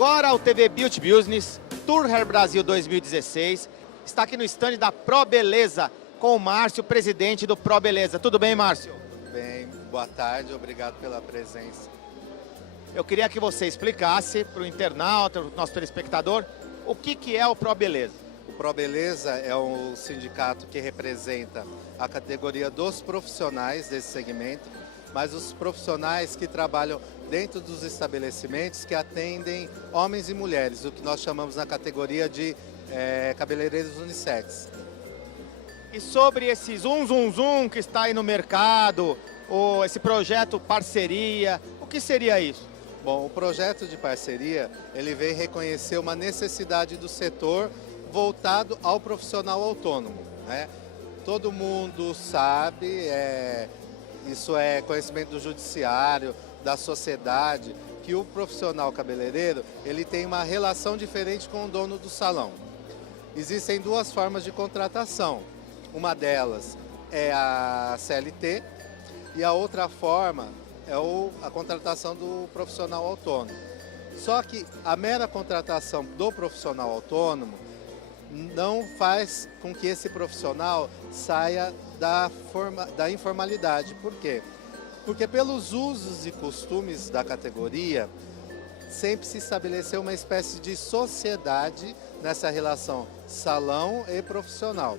agora o TV Beauty Business Tour Hair Brasil 2016. Está aqui no stand da Pro Beleza com o Márcio, presidente do Pro Beleza. Tudo bem, Márcio? Bem, boa tarde, obrigado pela presença. Eu queria que você explicasse para o internauta, para o nosso telespectador, o que é o Pro Beleza. O Pro Beleza é um sindicato que representa a categoria dos profissionais desse segmento, mas os profissionais que trabalham dentro dos estabelecimentos que atendem homens e mulheres, o que nós chamamos na categoria de cabeleireiros unissex. E sobre esse Zoom que está aí no mercado, ou esse projeto parceria, o que seria isso? Bom, o projeto de parceria, ele vem reconhecer uma necessidade do setor voltado ao profissional autônomo, né? Todo mundo sabe, isso é conhecimento do judiciário, da sociedade, que o profissional cabeleireiro, ele tem uma relação diferente com o dono do salão. Existem duas formas de contratação. Uma delas é a CLT e a outra forma é a contratação do profissional autônomo. Só que a mera contratação do profissional autônomo não faz com que esse profissional saia da informalidade. Por quê? Porque pelos usos e costumes da categoria, sempre se estabeleceu uma espécie de sociedade nessa relação salão e profissional.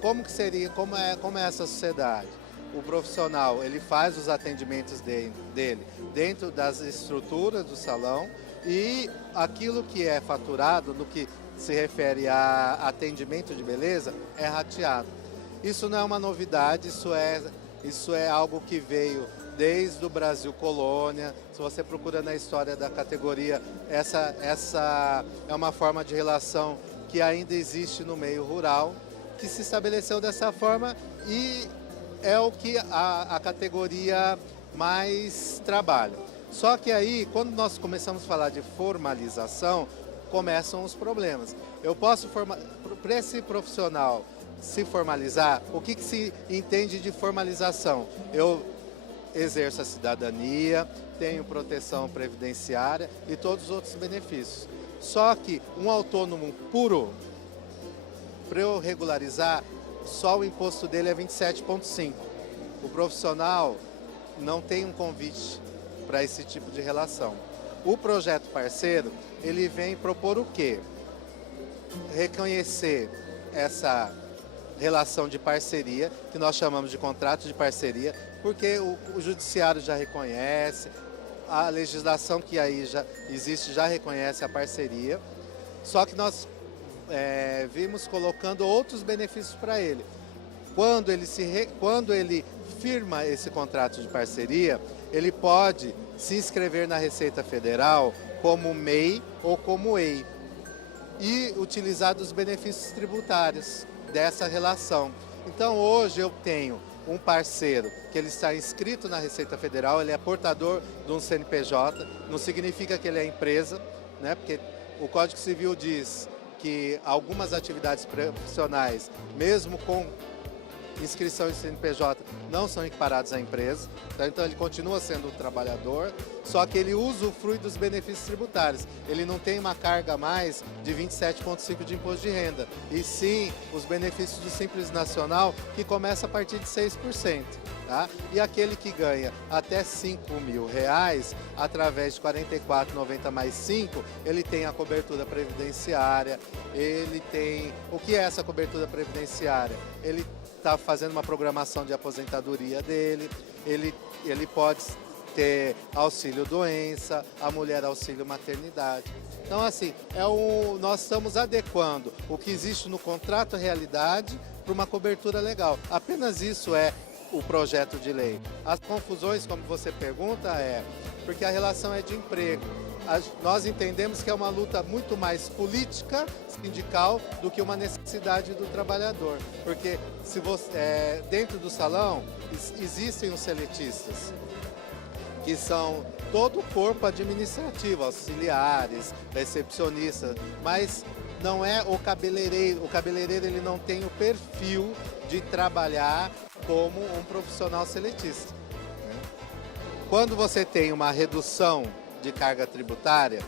Como é essa sociedade? O profissional, ele faz os atendimentos dele dentro das estruturas do salão e aquilo que é faturado, no que se refere a atendimento de beleza, é rateado. Isso não é uma novidade, isso é algo que veio desde o Brasil colônia. Se você procura na história da categoria, essa é uma forma de relação que ainda existe no meio rural, que se estabeleceu dessa forma e é o que a categoria mais trabalha. Só que aí, quando nós começamos a falar de formalização, começam os problemas. Para esse profissional se formalizar, o que se entende de formalização? Eu exerço a cidadania, tenho proteção previdenciária e todos os outros benefícios. Só que um autônomo puro, para eu regularizar, só o imposto dele é 27,5. O profissional não tem um convite para esse tipo de relação. O projeto parceiro, ele vem propor o quê? Reconhecer essa relação de parceria, que nós chamamos de contrato de parceria, porque o judiciário já reconhece, a legislação que aí já existe já reconhece a parceria, só que nós vimos colocando outros benefícios para ele. Quando ele firma esse contrato de parceria, ele pode se inscrever na Receita Federal como MEI ou como EI e utilizar dos benefícios tributários dessa relação. Então hoje eu tenho um parceiro que ele está inscrito na Receita Federal, ele é portador de um CNPJ, não significa que ele é empresa, né? Porque o Código Civil diz que algumas atividades profissionais, mesmo com inscrição em CNPJ, não são equiparados à empresa, tá? Então ele continua sendo um trabalhador, só que ele usufrui dos benefícios tributários. Ele não tem uma carga a mais de 27,5% de imposto de renda, e sim os benefícios do Simples Nacional, que começa a partir de 6%. Tá? E aquele que ganha até R$5.000, através de 44,90 mais 5, ele tem a cobertura previdenciária, ele tem... O que é essa cobertura previdenciária? Ele está fazendo uma programação de aposentadoria dele, ele pode ter auxílio doença, a mulher auxílio maternidade. Então assim, nós estamos adequando o que existe no contrato realidade para uma cobertura legal. Apenas isso é o projeto de lei. As confusões, como você pergunta, porque a relação é de emprego. Nós entendemos que é uma luta muito mais política, sindical, do que uma necessidade do trabalhador. Porque dentro do salão existem os seletistas, que são todo o corpo administrativo, auxiliares, recepcionistas, mas não é o cabeleireiro. O cabeleireiro ele não tem o perfil de trabalhar como um profissional seletista. Quando você tem uma redução de carga tributária,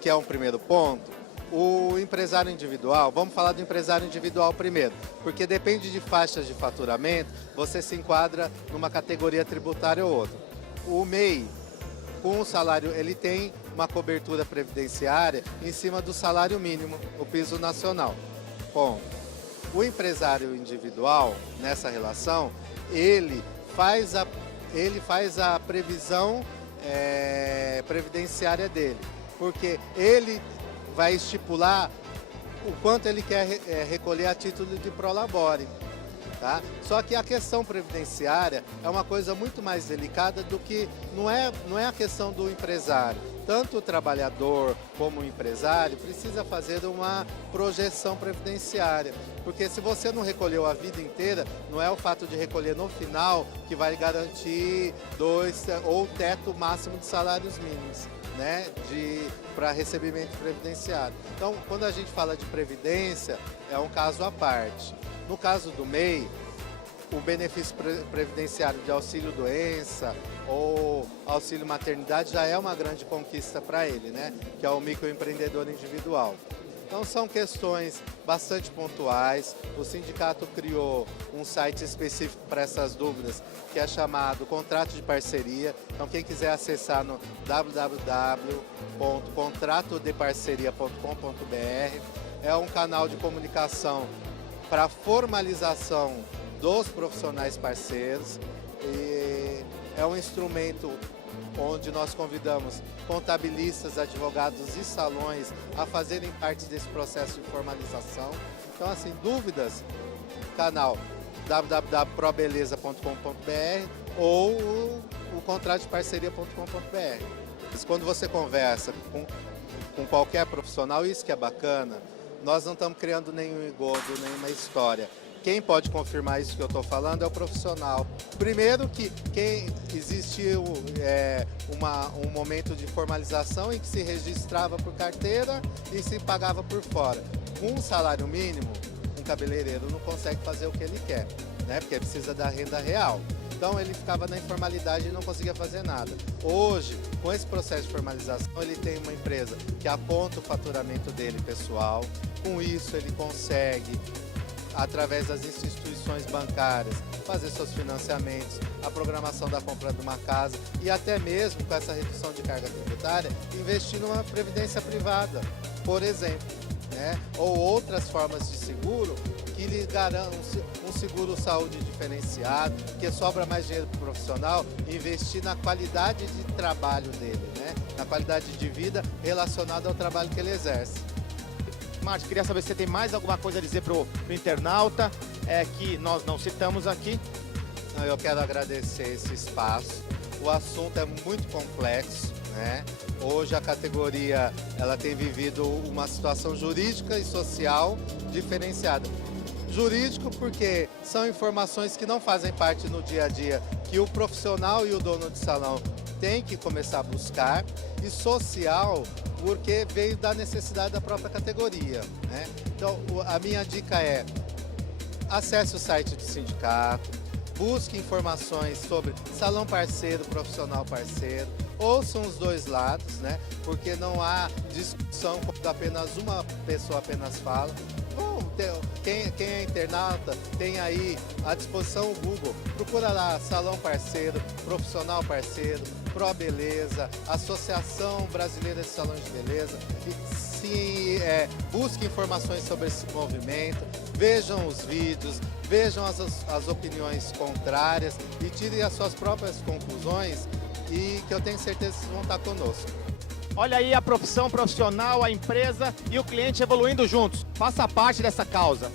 que é um primeiro ponto, o empresário individual, vamos falar do empresário individual primeiro, porque depende de faixas de faturamento, você se enquadra numa categoria tributária ou outra. O MEI, com o salário, ele tem uma cobertura previdenciária em cima do salário mínimo, o piso nacional. Bom, o empresário individual, nessa relação, ele faz a previsão previdenciária dele, porque ele vai estipular o quanto ele quer recolher a título de prolabore. Tá? Só que a questão previdenciária é uma coisa muito mais delicada do que não é a questão do empresário. Tanto o trabalhador como o empresário precisa fazer uma projeção previdenciária, porque se você não recolheu a vida inteira, não é o fato de recolher no final que vai garantir ou o teto máximo de salários mínimos, né, para recebimento previdenciário. Então, quando a gente fala de previdência, é um caso à parte. No caso do MEI, o benefício previdenciário de auxílio-doença ou auxílio-maternidade já é uma grande conquista para ele, né? Que é o microempreendedor individual. Então são questões bastante pontuais. O sindicato criou um site específico para essas dúvidas, que é chamado Contrato de Parceria. Então quem quiser acessar no www.contratodeparceria.com.br, é um canal de comunicação para formalização dos profissionais parceiros, e é um instrumento onde nós convidamos contabilistas, advogados e salões a fazerem parte desse processo de formalização. Então, assim, dúvidas, canal www.probeleza.com.br ou o contratodeparceria.com.br. Quando você conversa com qualquer profissional, isso que é bacana, nós não estamos criando nenhum engodo, nenhuma história. Quem pode confirmar isso que eu estou falando é o profissional. Primeiro que existiu um momento de formalização em que se registrava por carteira e se pagava por fora. Com um salário mínimo, um cabeleireiro não consegue fazer o que ele quer, né? Porque precisa da renda real. Então ele ficava na informalidade e não conseguia fazer nada. Hoje, com esse processo de formalização, ele tem uma empresa que aponta o faturamento dele pessoal. Com isso ele consegue, através das instituições bancárias, fazer seus financiamentos, a programação da compra de uma casa e até mesmo com essa redução de carga tributária, investir numa previdência privada, por exemplo, né? Ou outras formas de seguro que lhe garantam um seguro saúde diferenciado, que sobra mais dinheiro para o profissional e investir na qualidade de trabalho dele, né? Na qualidade de vida relacionada ao trabalho que ele exerce. Márcio, queria saber se você tem mais alguma coisa a dizer para o internauta que nós não citamos aqui. Eu quero agradecer esse espaço. O assunto é muito complexo, né? Hoje a categoria ela tem vivido uma situação jurídica e social diferenciada. Jurídico porque são informações que não fazem parte no dia a dia, que o profissional e o dono de salão têm que começar a buscar, e social porque veio da necessidade da própria categoria, né? Então, a minha dica é: acesse o site do sindicato, busque informações sobre salão parceiro, profissional parceiro, ouçam os dois lados, né? Porque não há discussão quando apenas uma pessoa apenas fala. Bom, quem é internauta tem aí à disposição o Google, procura lá salão parceiro, profissional parceiro, Pro Beleza, Associação Brasileira de Salões de Beleza, busque informações sobre esse movimento, vejam os vídeos, vejam as opiniões contrárias e tirem as suas próprias conclusões, e que eu tenho certeza que vocês vão estar conosco. Olha aí a profissão profissional, a empresa e o cliente evoluindo juntos. Faça parte dessa causa.